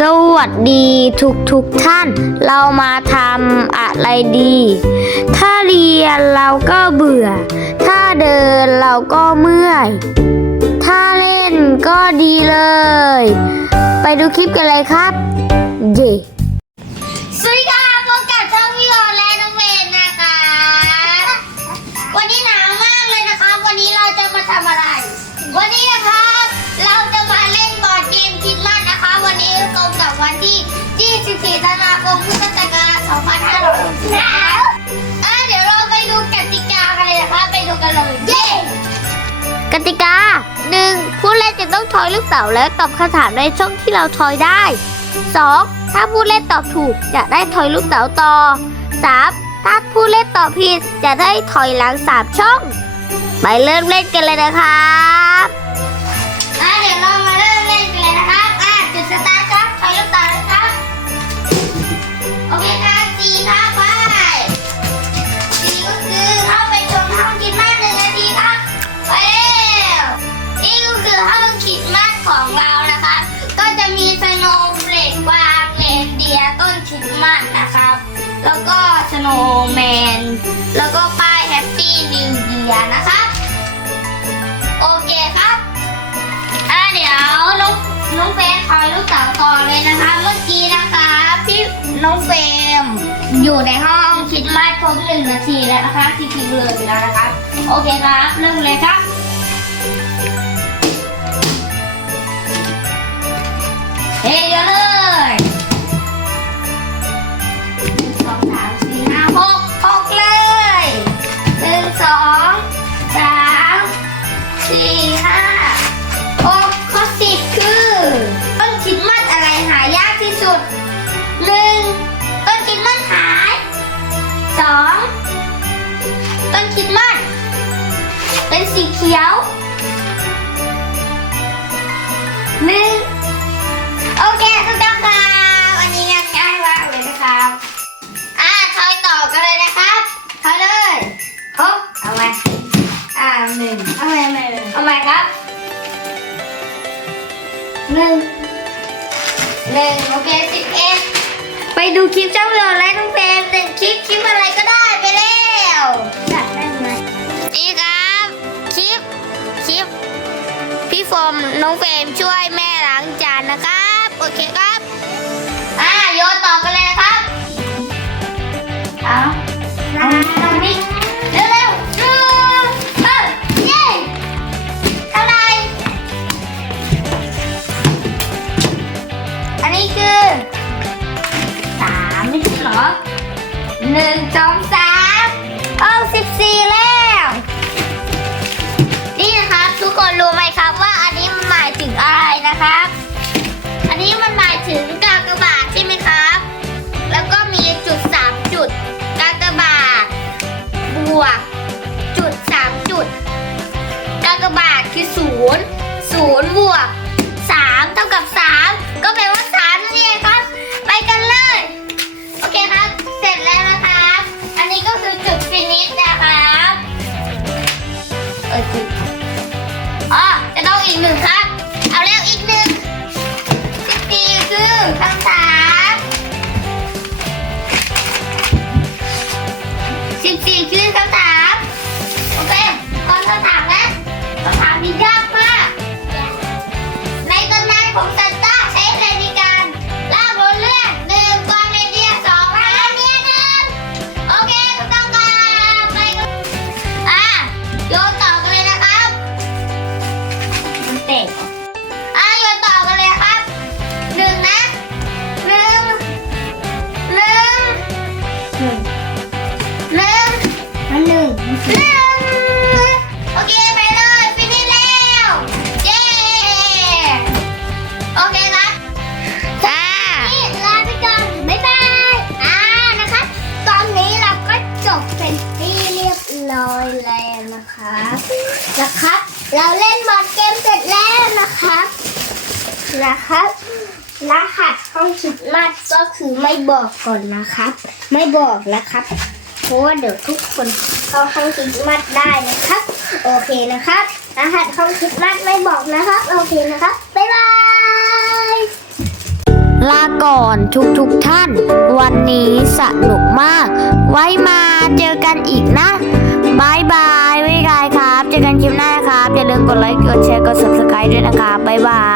ดีทุกทุกๆท่าน เรามาทำอะไรดี ถ้าเรียนเราก็เบื่อ ถ้าเดินเราก็เมื่อย ถ้าเล่นก็ดีเลย ไปดูคลิปกันเลยครับ เย่ ที่ 24ธันวาคมพุทธศักราช2565นะคะอะเดี๋ยวเราไปดูกติกากันเลยนะคะไปดูกันเลยเย้กติกา 1. ผู้เล่นจะต้องทอยลูกเต๋าและตอบคำถามในช่องที่เราทอยได้ 2. ถ้าผู้เล่นตอบถูกจะได้ทอยลูกเต๋าต่อ 3. ถ้าผู้เล่นตอบผิดจะได้ถอยหลังสามช่อง ไปเริ่มเล่นกันเลยนะครับ นว์แมนแล้วก็ป้ายแฮปปี้นิวเยียร์นะครับโอเคครับอะเดี๋ยวน้องน้องเฟรมคอยลูกสาวต่อเลยนะคะ เมื่อกี้นะคะพี่น้องเฟรมอยู่ในห้องคิดมาครบหนึ่งนาทีแล้วนะคะที่พิมพ์เลยแล้วนะคะ โอเคครับเริ่มเลยครับเฮ้ยเดี๋ยว หนึ่งต้นคริดมัดหายสองต้นคริดมัดเป็นสีเขียวหนึ่งโอเคทุกท่านครับอันนี้ง่ายๆมากเลยนะครับอ่าทอยต่อกันเลยนะครับทอยเลยฮบเอาไหมอ่าหนึ่งเอาไหมเอาไหมเอาไหมครับหนึ่งหนึ่งโอเคสิ ดไปดูคลิปเจ้าเรือและน้องเฟรมแต่คลิปคลิปอะไรก็ได้ไปแล้วจัดได้ไหมนี่ครับ คลิปคลิป พี่โฟมน้องเฟรมช่วยแม่ล้างจานนะครับ โอเคครับอ่าโยนต่อกันเลยนะครับเอาเอาตรง หนึ่งสองสามเอาสิบสี่แล้ว นี่นะครับทุกคนรู้ไหมครับว่าอันนี้มันหมายถึงอะไรนะครับ อันนี้มันหมายถึงกากบาทใช่ไหมครับ แล้วก็มีจุดสามจุดกากบาทบวกจุดสามจุดกากบาทคือศูนย์ศูนย์บวกสามเท่ากับสามก็แปลว่า นะครับ เราเล่นบอร์ดเกมเสร็จแล้วนะครับ นะครับรหัสห้องคิดมากก็คือไม่บอกก่อนนะครับ ไม่บอกนะครับ เพราะว่าเดี๋ยวทุกคนเข้าห้องคิดมากได้นะครับ โอเคนะครับ รหัสห้องคิดมากไม่บอกนะครับ โอเคนะครับ บ๊ายบาย ลาก่อนทุกทุกท่าน วันนี้สนุกมาก ไว้มาเจอกันอีกนะบายบาย ลืมกดไลค์ กดแชร์ กด subscribe ด้วยนะคะ บ๊ายบาย